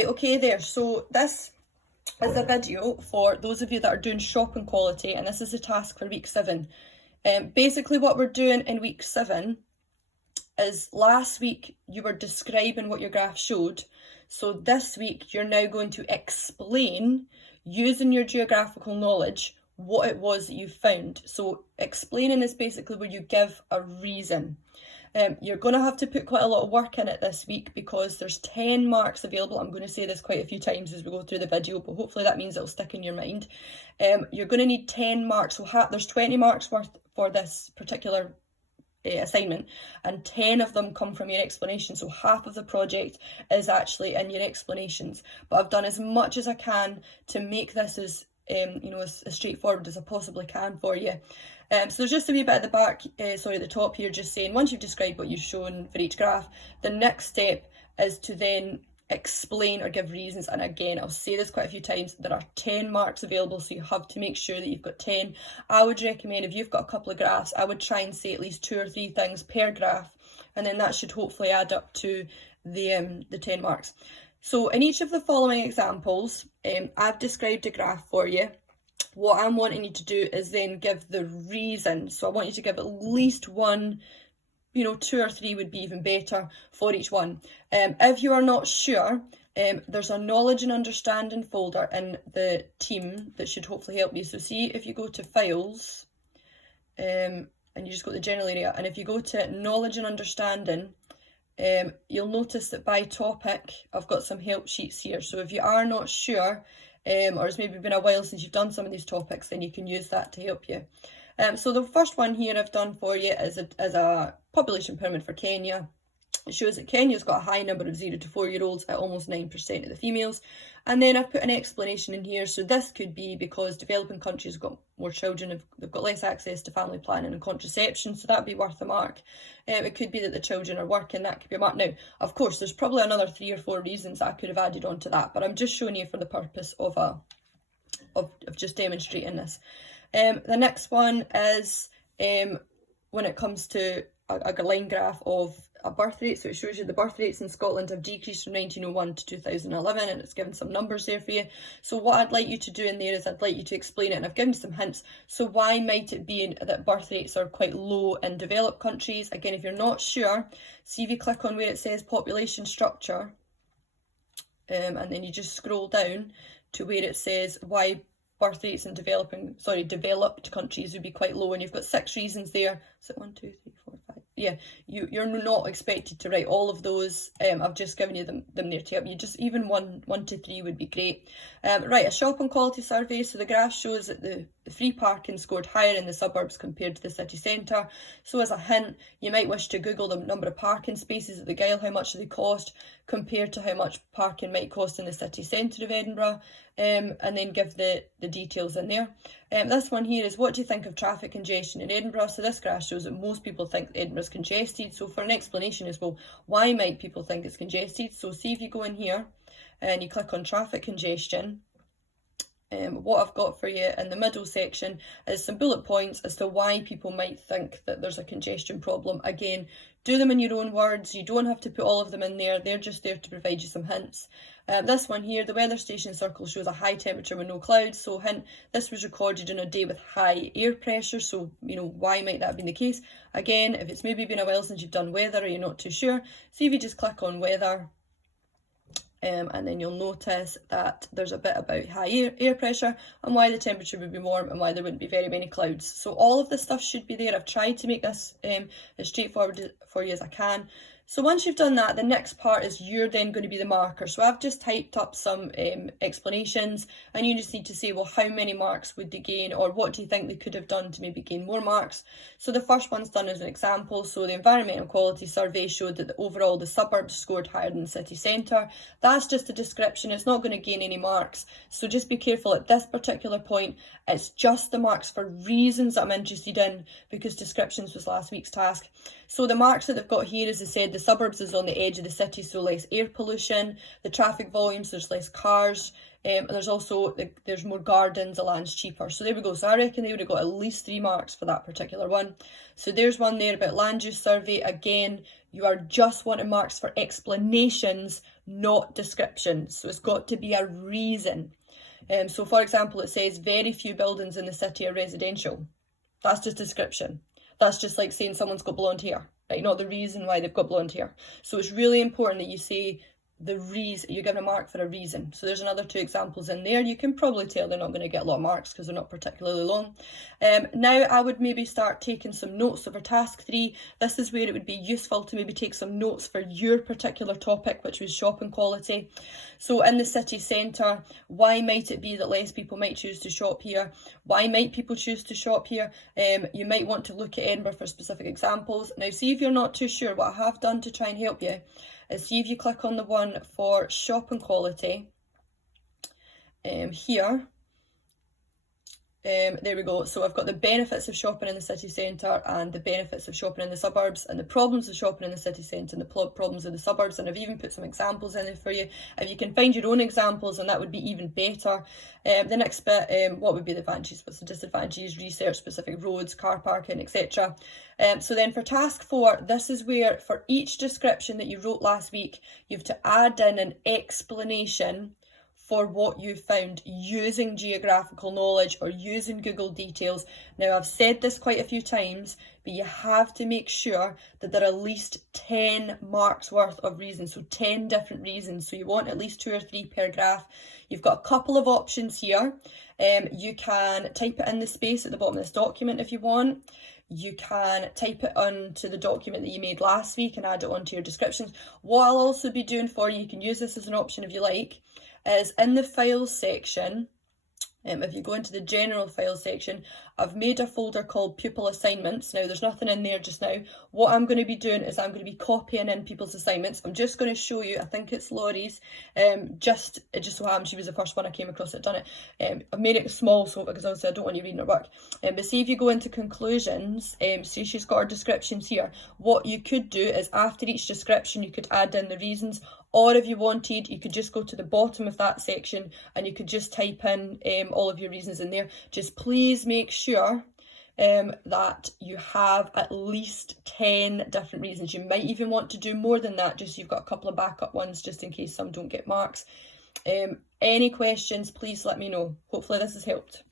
Right, okay there. So this is a video for those of you that are doing shopping quality, and this is a task for week 7. Basically what we're doing in week 7 is, last week you were describing what your graph showed. So this week you're now going to explain, using your geographical knowledge, what it was that you found. So explaining is basically where you give a reason. You're going to have to put quite a lot of work in it this week because there's 10 marks available. I'm going to say this quite a few times as we go through the video, but hopefully that means it'll stick in your mind. You're going to need 10 marks. So there's 20 marks worth for this particular assignment, and 10 of them come from your explanation. So half of the project is actually in your explanations. But I've done as much as I can to make this as as straightforward as I possibly can for you. So there's just a wee bit at the back, at the top here, just saying once you've described what you've shown for each graph, the next step is to then explain or give reasons. And again, I'll say this quite a few times, there are 10 marks available, so you have to make sure that you've got 10. I would recommend, if you've got a couple of graphs, I would try and say at least 2 or 3 things per graph, and then that should hopefully add up to the 10 marks. So in each of the following examples, I've described a graph for you. What I'm wanting you to do is then give the reason. So I want you to give at least one, 2 or 3 would be even better for each one. If you are not sure, there's a knowledge and understanding folder in the team that should hopefully help you. So see, if you go to files, and you just go to the general area, and if you go to knowledge and understanding, you'll notice that by topic, I've got some help sheets here. So if you are not sure, or it's maybe been a while since you've done some of these topics, then you can use that to help you. So the first one here I've done for you is a population pyramid for Kenya. It shows that Kenya's got a high number of 0 to 4-year-olds at almost 9% of the females. And then I've put an explanation in here. So this could be because developing countries have got more children, they've got less access to family planning and contraception, so that'd be worth a mark. It could be that the children are working, that could be a mark. Now, of course, there's probably another 3 or 4 reasons that I could have added on to that, but I'm just showing you for the purpose of just demonstrating this. The next one is when it comes to a line graph of a birth rate. So it shows you the birth rates in Scotland have decreased from 1901 to 2011, and it's given some numbers there for you. So what I'd like you to do in there is I'd like you to explain it, and I've given some hints. So why might it be that birth rates are quite low in developed countries? Again, if you're not sure, see if you click on where it says population structure, and then you just scroll down to where it says why birth rates in developed countries would be quite low, and you've got 6 reasons there. Is it 1, 2, 3, 4, 5? Yeah, you're not expected to write all of those. I've just given you them there to help you. Just even 1 to 3 would be great. Right, a shopping quality survey. So the graph shows that the free parking scored higher in the suburbs compared to the city centre. So as a hint, you might wish to Google the number of parking spaces at the Gyle, how much they cost, compared to how much parking might cost in the city centre of Edinburgh, and then give the details in there. This one here is, what do you think of traffic congestion in Edinburgh? So this graph shows that most people think Edinburgh's congested. So for an explanation as well, why might people think it's congested? So see if you go in here and you click on traffic congestion, what I've got for you in the middle section is some bullet points as to why people might think that there's a congestion problem. Again, do them in your own words. You don't have to put all of them in there. They're just there to provide you some hints. This one here, the weather station circle shows a high temperature with no clouds. So hint, this was recorded on a day with high air pressure. So, why might that have been the case? Again, if it's maybe been a while since you've done weather or you're not too sure, see if you just click on weather. And then you'll notice that there's a bit about high air pressure and why the temperature would be warm and why there wouldn't be very many clouds. So all of this stuff should be there. I've tried to make this as straightforward for you as I can. So once you've done that, the next part is you're then going to be the marker. So I've just typed up some explanations, and you just need to say, well, how many marks would they gain, or what do you think they could have done to maybe gain more marks? So the first one's done as an example. So the environmental quality survey showed that overall the suburbs scored higher than the city centre. That's just a description. It's not going to gain any marks. So just be careful at this particular point. It's just the marks for reasons that I'm interested in, because descriptions was last week's task. So the marks that they've got here, as I said, the suburbs is on the edge of the city, so less air pollution. The traffic volumes, there's less cars. And there's also, there's more gardens, the land's cheaper. So there we go. So I reckon they would have got at least 3 marks for that particular one. So there's one there about land use survey. Again, you are just wanting marks for explanations, not descriptions. So it's got to be a reason. So for example, it says very few buildings in the city are residential. That's just description. That's just like saying someone's got blonde hair, right? Not the reason why they've got blonde hair. So it's really important that you say the reason, you're given a mark for a reason. So there's another 2 examples in there. You can probably tell they're not going to get a lot of marks because they're not particularly long. Now I would maybe start taking some notes. So for task 3, this is where it would be useful to maybe take some notes for your particular topic, which was shopping quality. So in the city centre, why might it be that less people might choose to shop here? Why might people choose to shop here? You might want to look at Edinburgh for specific examples. Now see if you're not too sure, what I have done to try and help you is see if you click on the one for shopping quality here. There we go. So I've got the benefits of shopping in the city centre and the benefits of shopping in the suburbs and the problems of shopping in the city centre and the problems of the suburbs, and I've even put some examples in there for you. If you can find your own examples, and that would be even better. The next bit, what would be the advantages, what's the disadvantages, research specific roads, car parking, etc. So then for task 4, this is where for each description that you wrote last week, you have to add in an explanation for what you found using geographical knowledge or using Google details. Now I've said this quite a few times, but you have to make sure that there are at least 10 marks worth of reasons, so 10 different reasons. So you want at least 2 or 3 per graph. You've got a couple of options here. You can type it in the space at the bottom of this document if you want. You can type it onto the document that you made last week and add it onto your descriptions. What I'll also be doing for you, you can use this as an option if you like, is in the files section, if you go into the general files section, I've made a folder called pupil assignments. Now there's nothing in there just now. What I'm going to be doing is I'm going to be copying in people's assignments. I'm just going to show you, I think it's Laurie's, it just so happened she was the first one I came across that done it. I've made it small so because obviously I don't want you reading her work. But see if you go into conclusions, see she's got her descriptions here. What you could do is after each description you could add in the reasons, or if you wanted you could just go to the bottom of that section and you could just type in all of your reasons in there. Just please make sure that you have at least 10 different reasons. You might even want to do more than that, just so you've got a couple of backup ones just in case some don't get marks. Any questions, please let me know. Hopefully this has helped.